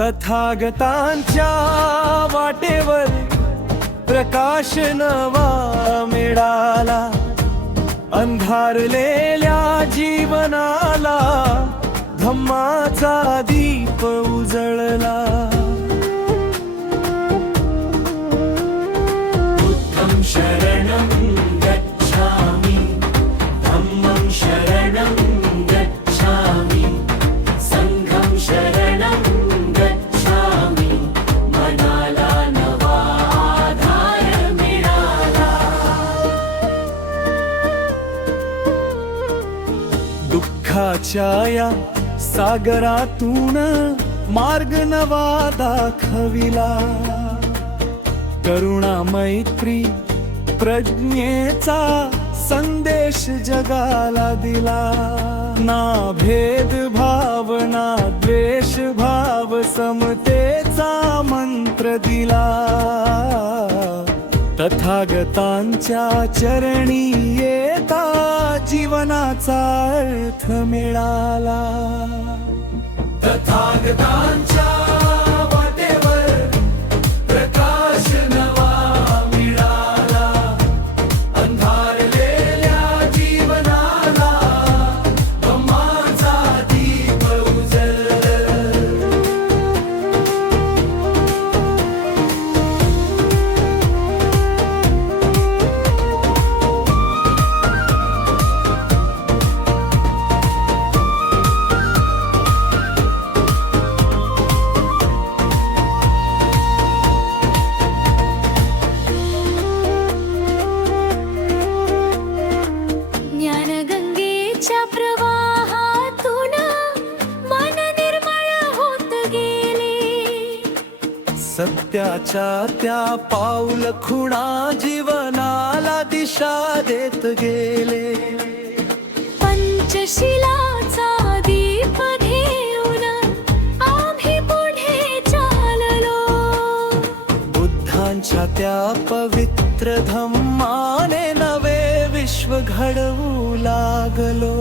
तथागतांच्या वाटेवर प्रकाश नवा मिळाला, अंधारलेल्या जीवनाला धम्माचा दीप उजळला. बुद्धं शरणं गच्छामि, धम्मं शरणं गच्छामि, संघं शरणं गच्छामि. मनाला नवा आधार मिळाला. दुःखाच्या या सागरातून मार्ग नवा दाखविला, करुणा मैत्री प्रज्ञेचा संदेश जगाला दिला. ना भेद भाव ना द्वेष भाव, समतेचा मंत्र दिला. तथागतांच्या चरणी येता जीवनाचा अर्थ मिळाला. तथागतांच्या वाटेवर प्रकाश नवा मिळाला, अंधारलेल्या जीवनाला धम्माचा दीप उजळला. ज्ञानगंगेच्या प्रवाहातून मन निर्मळ होत गेले, सत्याच्या त्या पाऊल खुणा जीवनाला दिशा देत गेले. पंचशिलाचा दीप घेऊन आम्ही पुढे चाललो, बुद्धांच्या त्या पवित्र धम्माने नवे विश्व घडवू लागलो.